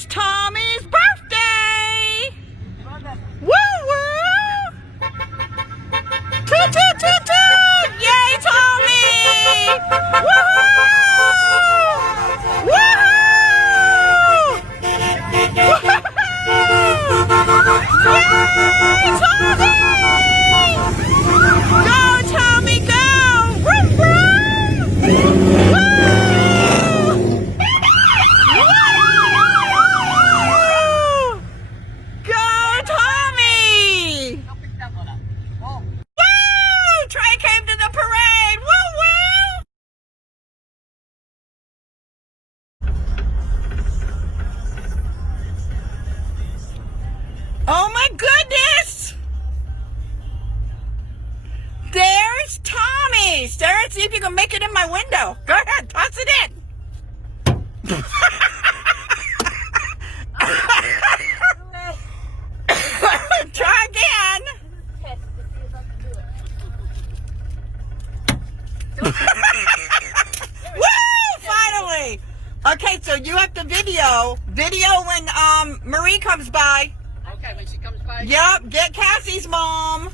It's Tommy's birthday! Woo woo! Toot toot toot toot! Yay, Tommy! Woohoo! Woohoo! Yay, Tommy! Go, Tommy, go! Vroom, vroom! Woo! Go, Tommy! Woo! Trey came to the parade! Woo woo! Oh my goodness! There's Tommy! Sarah, see if you can make it in my window. Go ahead, toss it in. Try again. Woo! Finally! Okay, so you have to video when Marie comes by. Okay, when she comes by. Yep, get Cassie's mom.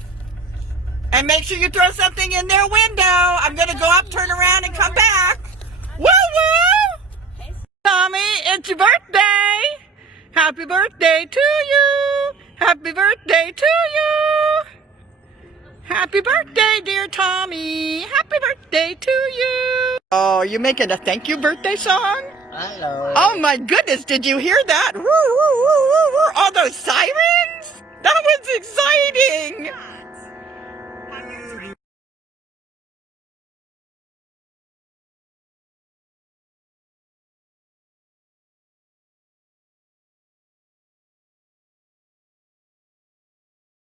And make sure you throw something in their window. I'm going to go up, turn around, and come back. Woo woo! Tommy, it's your birthday. Happy birthday to you. Happy birthday to you. Happy birthday, dear Tommy. Happy birthday to you. Oh, you making a thank you birthday song? Hello. Oh my goodness, did you hear that? Woo, woo, woo, woo, woo. All those sirens? That was exciting.